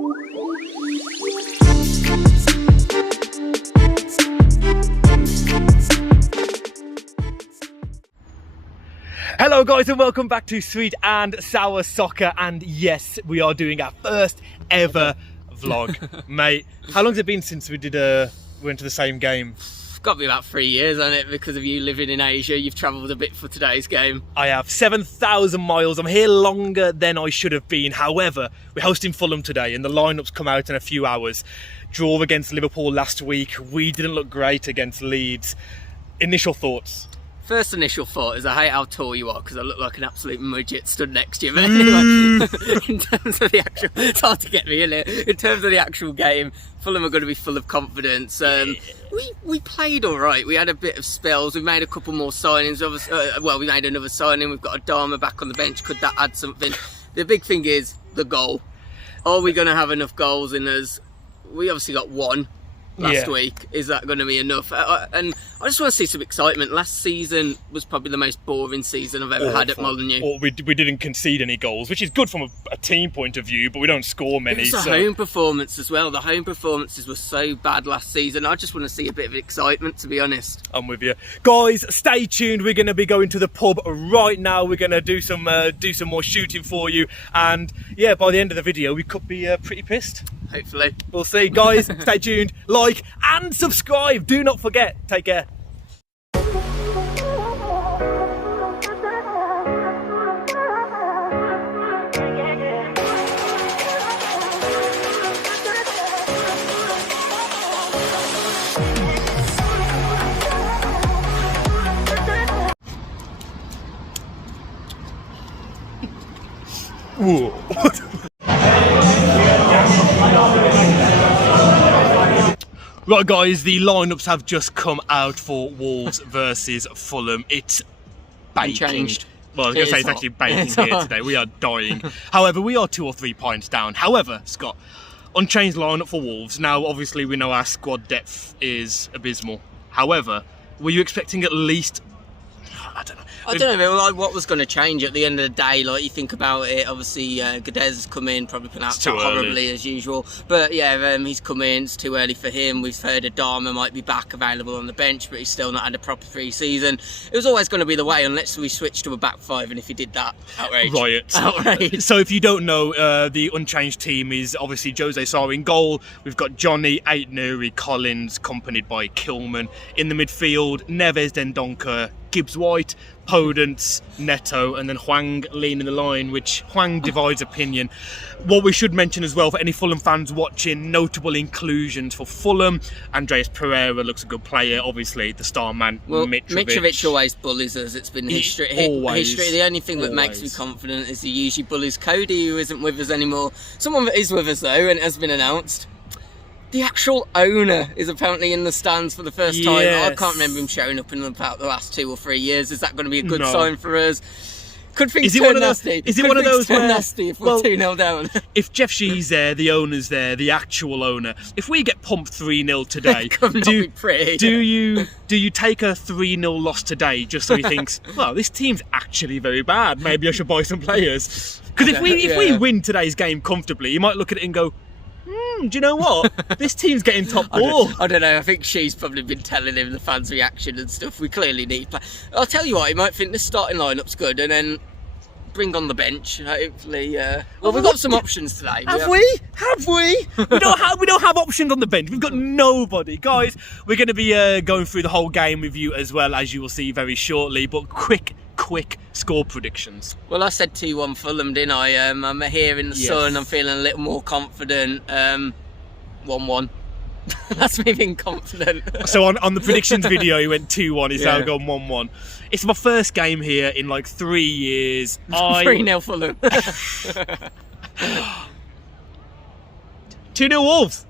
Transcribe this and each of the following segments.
Hello guys and welcome back to Sweet and Sour Soccer, and yes, we are doing our first ever vlog. Mate, how long has it been since we went to the same game? Got to be about 3 years, hasn't it? Because of you living in Asia, you've travelled a bit for today's game. I have 7,000 miles. I'm here longer than I should have been. However, we're hosting Fulham today and the lineups come out in a few hours. Draw against Liverpool last week. We didn't look great against Leeds. Initial thoughts? First initial thought is I hate how tall you are because I look like an absolute midget stood next to you. But anyway, in terms of the actual, it's hard to get me in it. In terms of the actual game, Fulham are going to be full of confidence. We played all right. We had a bit of spells. We made a couple more signings. Well, we made another signing. We've got Adama back on the bench. Could that add something? The big thing is the goal. Are we going to have enough goals in us? We obviously got one last week. Is that going to be enough? And I just want to see some excitement. Last season was probably the most boring season I've ever had at Molineux. We didn't concede any goals, which is good from a team point of view, but we don't score many. It was the home performance as well. The home performances were so bad last season. I just want to see a bit of excitement, to be honest. I'm with you. Guys, stay tuned. We're going to be going to the pub right now. We're going to do some more shooting for you. And yeah, by the end of the video, we could be pretty pissed. Hopefully. We'll see. Guys, stay tuned. Like and subscribe. Do not forget. Take care. Whoa. Right guys, the lineups have just come out for Wolves versus Fulham. It's baking. Changed. Well, I was going to say it's actually baking here today. We are dying. However, we are 2 or 3 pints down. However, Scott, unchanged lineup for Wolves. Now, obviously, we know our squad depth is abysmal. However, were you expecting at least... I don't know, like, what was going to change at the end of the day? Like, you think about it, obviously, Gadez has come in, probably pronounced that horribly as usual. But yeah, he's come in, it's too early for him. We've heard Adama might be back available on the bench, but he's still not had a proper pre-season. It was always going to be the way, unless we switched to a back five, and if he did that, outrage. Riot. Outrage. So if you don't know, the unchanged team is obviously Jose Sarri in goal. We've got Johnny, Ait-Nouri, Collins, accompanied by Kilman. In the midfield, Neves, Dendoncker, Gibbs-White, Podence, Neto, and then Hwang leading the line, which Hwang divides opinion. What we should mention as well, for any Fulham fans watching, notable inclusions for Fulham. Andreas Pereira looks a good player, obviously, the star man. Well, Mitrovic always bullies us. It's been history. The only thing that makes me confident is he usually bullies Cody, who isn't with us anymore. Someone that is with us, though, and it has been announced. The actual owner is apparently in the stands for the first time. I can't remember him showing up in about the last 2 or 3 years. Is that going to be a good sign for us? Could things turn nasty? Is it one of those where nasty if we're 2-0 down? If Jeff Shee's there, the owner's there, the actual owner. If we get pumped 3-0 today, do you take a 3-0 loss today just so he thinks, well, this team's actually very bad. Maybe I should buy some players. Because if we win today's game comfortably, you might look at it and go, do you know what? This team's getting top 4. I don't know. I think she's probably been telling him the fans' reaction and stuff. We clearly need. I'll tell you what. He might think this starting lineup's good, and then bring on the bench. Hopefully. Well, we've got some options today. Have we? We don't have options on the bench. We've got nobody, guys. We're going to be going through the whole game with you as well, as you will see very shortly. But quick score predictions. Well, I said 2-1 Fulham, didn't I? I'm here in the sun. I'm feeling a little more confident. 1-1. That's me being confident. So on the predictions video, he went 2-1. He's now gone 1-1. It's my first game here in like 3 years. 3-0 Fulham. 2-0 Wolves.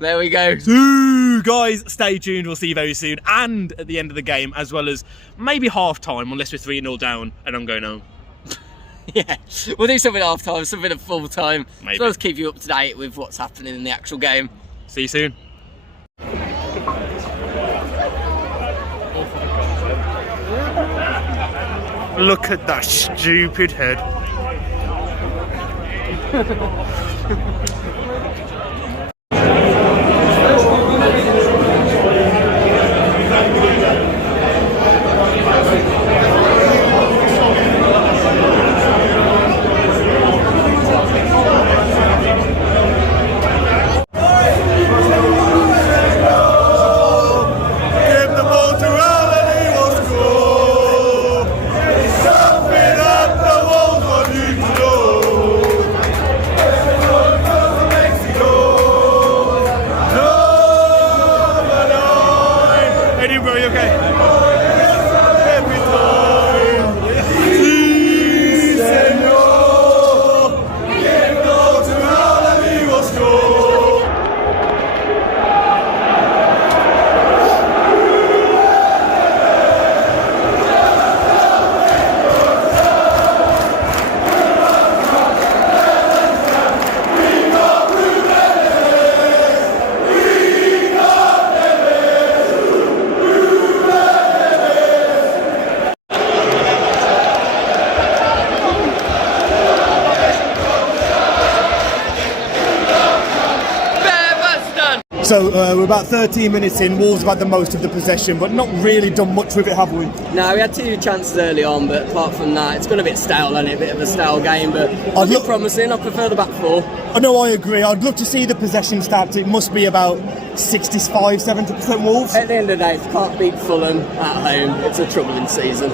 There we go. Ooh, guys, stay tuned. We'll see you very soon. And at the end of the game, as well as maybe half-time, unless we're 3-0 down and I'm going home. Yeah, we'll do something at half-time, something at full-time. Maybe. As well as keep you up to date with what's happening in the actual game. See you soon. Look at that stupid head. So we're about 13 minutes in. Wolves have had the most of the possession, but not really done much with it, have we? No, we had 2 chances early on, but apart from that, it's gone a bit stale, hasn't it? A bit of a stale game, but it's promising. I prefer the back 4. I know, I agree. I'd love to see the possession stats. It must be about 65-70% Wolves. At the end of the day, if you can't beat Fulham at home, it's a troubling season.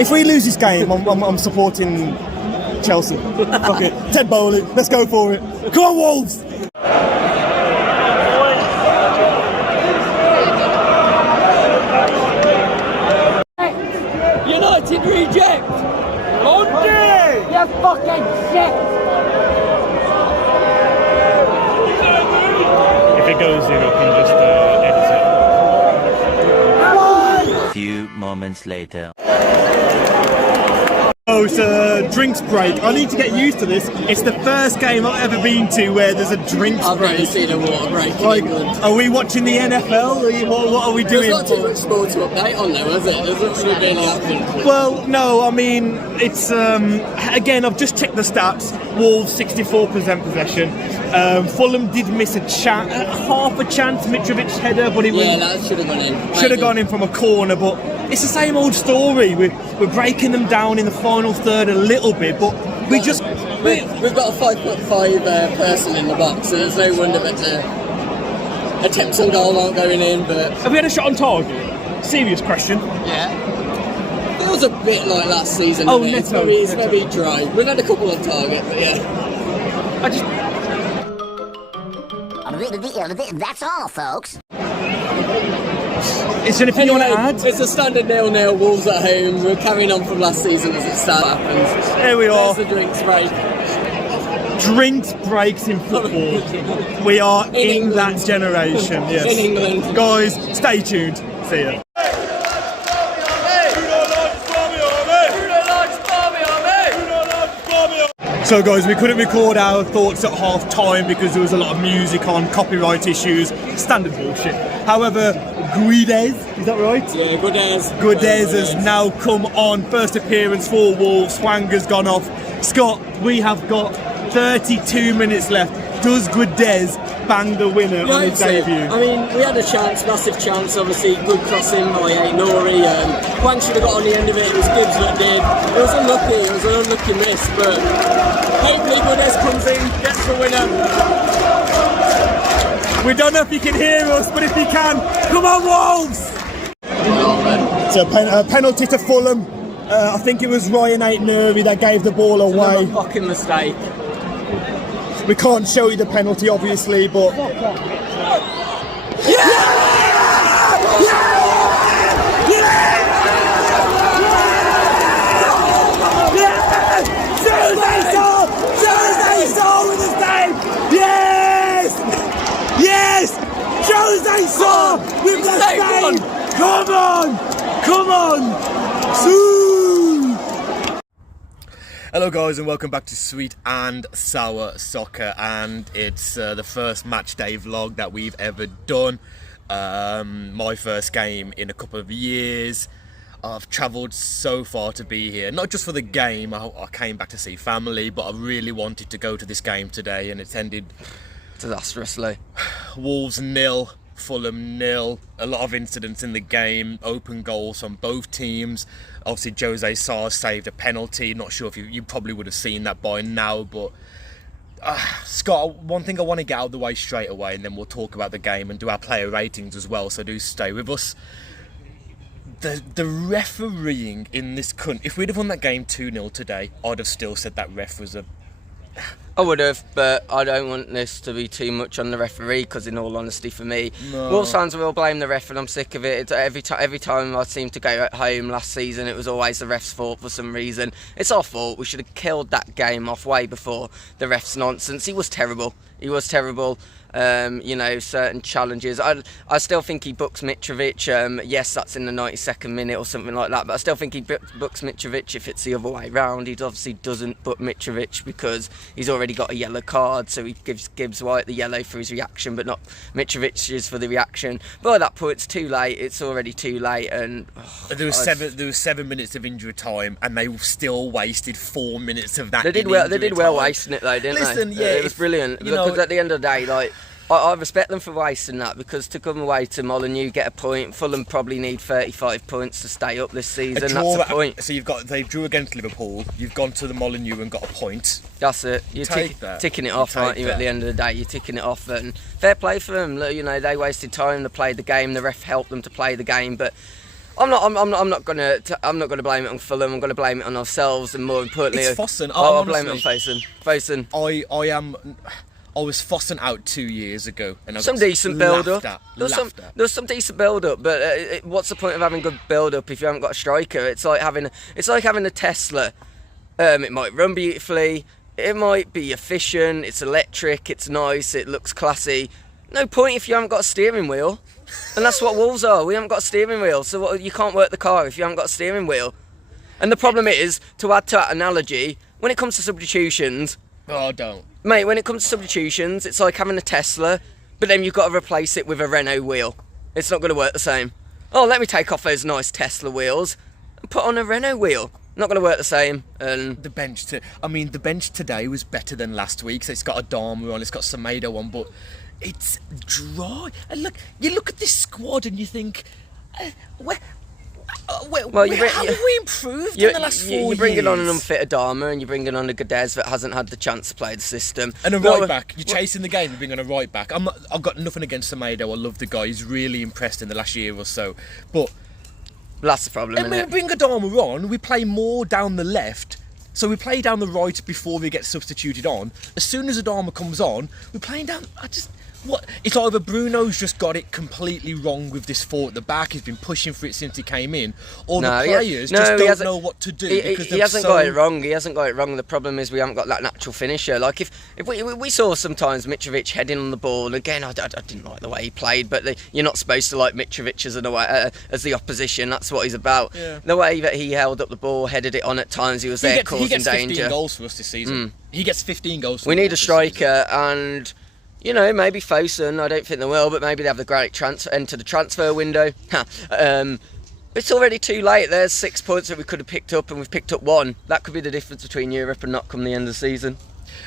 If we lose this game, I'm supporting Chelsea. Fuck it. Ted Bowley, let's go for it. Come on, Wolves! United reject! Monday! You fucking shit! If it goes in, I can just edit it. A few moments later. Oh, it's a drinks break. I need to get used to this. It's the first game I've ever been to where there's a drinks I've break. never seen a water break in Like, England. are we watching the NFL? What are we doing? There's not too much sport to update on though, is it? There's nothing really happened. Well, no, I mean, it's, again, I've just checked the stats. Wolves, 64% possession. Fulham did miss half a chance, Mitrovic header, but it Yeah, that should have gone in. should have gone in from a corner, but it's the same old story. We're breaking them down in the final third a little bit, but we've got a 5'5" person in the box, so there's no wonder that the attempts on goal aren't going in, but... Have we had a shot on target? Serious question. Yeah. Feels a bit like last season. Oh, It's Neto. very dry. We've had a couple on target, but yeah. I just... That's all, folks. Is there anything you want to add? It's a standard 0-0, Wolves at home. We're carrying on from last season as it happens. There we are. There's the drinks break. Drinks breaks in football. We are in that generation. Yes. In England. Guys, stay tuned. See ya. So guys, we couldn't record our thoughts at half time because there was a lot of music on, copyright issues, standard bullshit. However, Guedes, is that right? Yeah, Guedes has now come on, first appearance for Wolves, Swanger's gone off. Scott, we have got 32 minutes left. Does Guedes bang the winner on his debut? I mean, we had a chance, massive chance, obviously, good crossing by Nouri. Wang should have got on the end of it, it was Gibbs that did. It was an unlucky miss, but hopefully Guedes comes in, gets the winner. We don't know if he can hear us, but if he can, come on Wolves! It's a penalty to Fulham. I think it was Ryan Aitnuri that gave the ball away. Another fucking mistake. We can't show you the penalty, obviously, but... Jose Sa with the save! Come on! Sue! Hello guys and welcome back to Sweet and Sour Soccer, and it's the first match day vlog that we've ever done. My first game in a couple of years. I've travelled so far to be here, not just for the game. I came back to see family, but I really wanted to go to this game today, and it ended disastrously. Wolves 0, Fulham 0. A lot of incidents in the game, open goals on both teams. Obviously Jose Sa saved a penalty. Not sure if you probably would have seen that by now, but Scott, one thing I want to get out of the way straight away, and then we'll talk about the game and do our player ratings as well, so do stay with us. The refereeing in this country, if we'd have won that game 2-0 today, I'd have still said that ref was a... I would have, but I don't want this to be too much on the referee, because in all honesty for me, Wolves fans will blame the ref, and I'm sick of it. Every time I seem to go at home last season, it was always the ref's fault for some reason. It's our fault. We should have killed that game off way before the ref's nonsense. He was terrible. You know, certain challenges. I still think he books Mitrovic. Yes, that's in the 92nd minute or something like that, but I still think he books Mitrovic if it's the other way round. He obviously doesn't book Mitrovic because he's already got a yellow card, so he gives Gibbs White the yellow for his reaction, but not Mitrovic's for the reaction. But at that point, it's too late. It's already too late, and there was 7 minutes of injury time, and they still wasted 4 minutes of that. They did well wasting it though, didn't they? Yeah, it was brilliant, because at the end of the day, like, I respect them for wasting that, because to come away to Molineux, get a point, Fulham probably need 35 points to stay up this season. That's the point. So they drew against Liverpool. You've gone to the Molineux and got a point. That's it. You're ticking it off, aren't you? At the end of the day, you're ticking it off, and fair play for them. You know, they wasted time. They played the game. The ref helped them to play the game, but. I'm not gonna blame it on Fulham. I'm gonna blame it on ourselves, and more importantly, it's Fossen. I'll blame it on Fossen. I was Fossen out 2 years ago, and I some decent build up. There was some decent build up, but what's the point of having good build up if you haven't got a striker? It's like having a Tesla. It might run beautifully. It might be efficient. It's electric. It's nice. It looks classy. No point if you haven't got a steering wheel. And that's what Wolves are. We haven't got a steering wheel, so you can't work the car if you haven't got a steering wheel. And the problem is, to add to that analogy, when it comes to substitutions... Oh, don't. Mate, when it comes to substitutions, it's like having a Tesla, but then you've got to replace it with a Renault wheel. It's not going to work the same. Oh, let me take off those nice Tesla wheels and put on a Renault wheel. Not going to work the same. And the bench today was better than last week, so it's got Adama on, it's got Semedo on, but... It's dry. And you look at this squad and you think, how have we improved in the last 4 years? You're bringing on an unfit Adama, and you're bringing on a Gadez that hasn't had the chance to play the system. And a right back. You're chasing the game, you bring on a right back. I've got nothing against Semedo. I love the guy. He's really impressed in the last year or so. But that's the problem, isn't it? We bring Adama on, we play more down the left. So we play down the right before we get substituted on. As soon as Adama comes on, we're playing down... It's either Bruno's just got it completely wrong with this four at the back, he's been pushing for it since he came in, or the players just don't know what to do. He hasn't got it wrong. He hasn't got it wrong. The problem is we haven't got that natural finisher. Like if we saw sometimes Mitrovic heading on the ball again. I didn't like the way he played, but you're not supposed to like Mitrovic as the opposition. That's what he's about. Yeah. The way that he held up the ball, headed it on at times, he was there causing danger. He gets 15 goals for us this season. He gets 15 goals. We need a striker, and. You know, maybe Fosun, I don't think they will, but maybe they have the great enter the transfer window. It's already too late. There's 6 points that we could have picked up, and we've picked up 1. That could be the difference between Europe and not come the end of the season.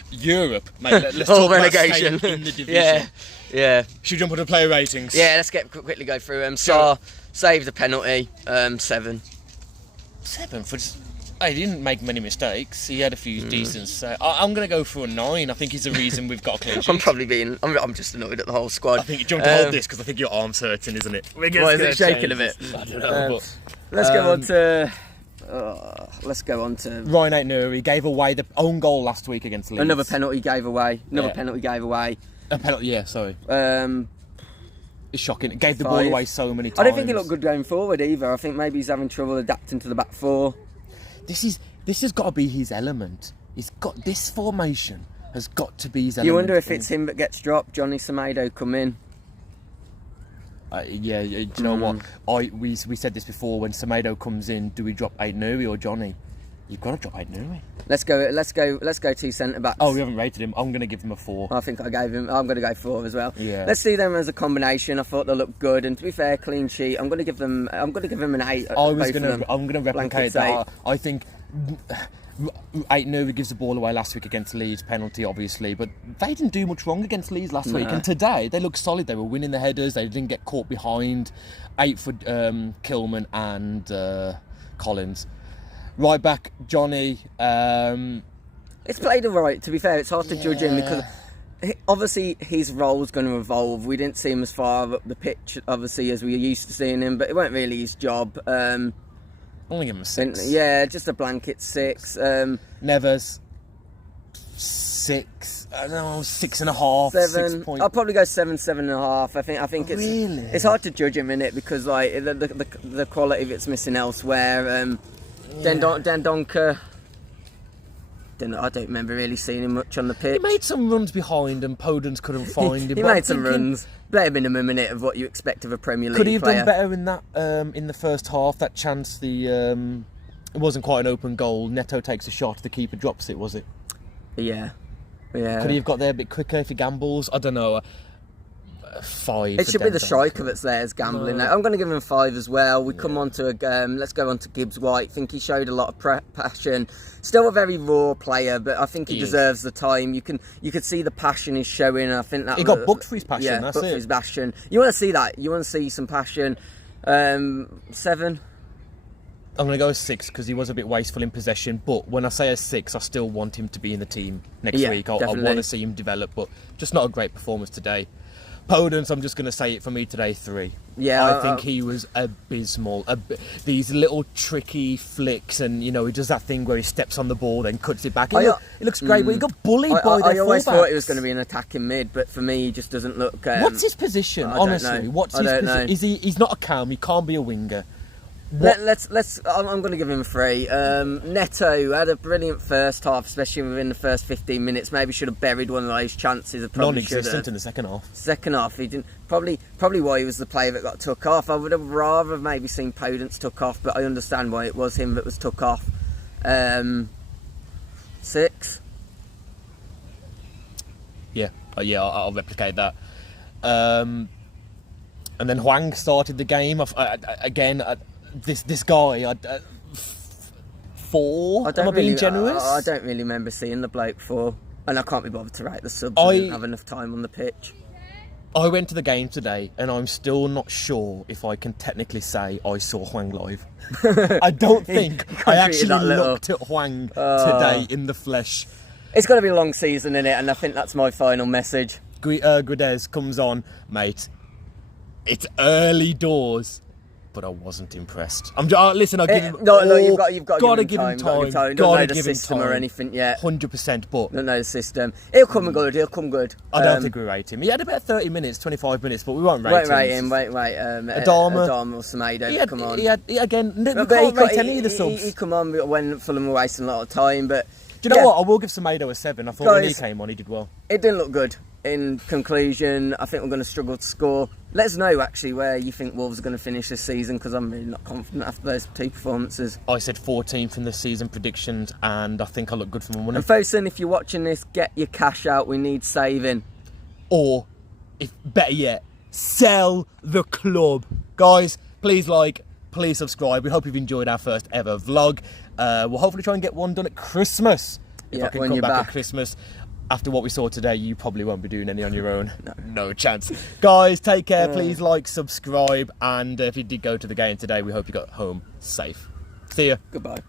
Europe? Mate, let's talk relegation. About in the division. Yeah. Should we jump on to player ratings? Yeah, let's quickly go through them. Sarr saved the penalty, 7. 7 for just... He didn't make many mistakes. He had a few decent. I'm going to go for a 9. I think he's the reason we've got a clean sheet. I'm just annoyed at the whole squad. I think you want to hold this because I think your arm's hurting, isn't it? What is it shaking a bit? I don't know. Let's go on to. Ryan Aït-Nouri gave away the own goal last week against Leeds. Another penalty gave away. A penalty. Yeah, sorry. It's shocking. It gave the ball away so many times. I don't think he looked good going forward either. I think maybe he's having trouble adapting to the back four. This has got to be his element. This formation has got to be his element. You wonder if it's him that gets dropped. Johnny Semedo come in. Do you know what? We said this before. When Semedo comes in, do we drop Aït-Nouri or Johnny? You've got to drop Aït-Nouri. Let's go 2 centre backs. Oh, we haven't rated him. I'm going to give him a 4. I think I'm going to go 4 as well. Yeah. Let's do them as a combination. I thought they looked good, and to be fair, clean sheet. I'm going to give them an 8. I'm going to replicate that. I think Aït-Nouri gives the ball away last week against Leeds, penalty obviously, but they didn't do much wrong against Leeds last week, and today they looked solid. They were winning the headers. They didn't get caught behind. 8 for Kilman and Collins. Right back, Johnny. It's played alright, to be fair. It's hard to judge him because obviously his role's going to evolve. We didn't see him as far up the pitch, obviously, as we were used to seeing him, but it weren't really his job. Only give him a 6. Yeah, just a blanket 6. Nevers, 6. I don't know, 6.5. 7. 6 point. I'll probably go 7, 7.5. I think it's hard to judge him in it because like the quality that's missing elsewhere. Dendoncker. I don't remember really seeing him much on the pitch. He made some runs behind and Podence couldn't find him. He made some runs. Bare minimum in it of what you expect of a Premier League player. Could he have done better in that in the first half? That chance, it wasn't quite an open goal. Neto takes a shot, the keeper drops it, was it? Yeah. Could he have got there a bit quicker if he gambles? I don't know. 5. It should be the striker that's there as gambling. I'm going to give him 5 as well. We come on to let's go on to Gibbs White. I think he showed a lot of passion. Still a very raw player, but I think he deserves the time. You could see the passion he's showing. And I think that he got booked for his passion. Yeah, that's booked it. for his passion. You want to see that? You want to see some passion. 7. I'm going to go as 6 because he was a bit wasteful in possession. But when I say as 6, I still want him to be in the team next week. I want to see him develop, but just not a great performance today. Podence, I'm just going to say it for me today, 3. Yeah, I think he was abysmal. These little tricky flicks, and he does that thing where he steps on the ball, then cuts it back. He looks great, but he got bullied by the I always fullbacks. thought it was going to be an attacking mid, but for me, he just doesn't look. What's his position? Honestly, what's his position? Is he's not a cam? He can't be a winger. Let's. I'm going to give him a 3. Neto had a brilliant first half, especially within the first 15 minutes. Maybe should have buried one of those chances. Non-existent in the second half. Second half, he didn't. Probably why he was the player that got took off. I would have rather maybe seen Podence took off, but I understand why it was him that was took off. 6. Yeah, I'll replicate that. And then Hwang started the game. This guy, 4. Am I being generous? I don't really remember seeing the bloke 4, and I can't be bothered to rate the subs. I didn't have enough time on the pitch. I went to the game today, and I'm still not sure if I can technically say I saw Hwang live. I don't think I actually looked at Hwang today in the flesh. It's got to be a long season, innit? And I think that's my final message. Guedes comes on, mate. It's early doors, but I wasn't impressed. Listen, I'll give him. No, you've got to give him time. Don't know the system or anything yet. 100%, but don't know the system. He'll come good. I don't think we rate him. He had about 30 minutes, 25 minutes, but we won't rate him. Wait. Adama or Semedo, come on. We can't rate any of the subs. He come on when Fulham were wasting a lot of time, but. Do you know what? I will give Semedo a 7. I thought when he came on, he did well. It didn't look good. In conclusion, I think we're going to struggle to score. Let us know, actually, where you think Wolves are going to finish this season, because I'm really not confident after those 2 performances. I said 14th in the season predictions, and I think I look good for my money. And Fosun, if you're watching this, get your cash out. We need saving. Or, if better yet, sell the club. Guys, please please subscribe. We hope you've enjoyed our first ever vlog. We'll hopefully try and get one done at Christmas. If I can come back at Christmas. After what we saw today, you probably won't be doing any on your own. No chance. Guys, take care. Please subscribe. And if you did go to the game today, we hope you got home safe. See ya. Goodbye.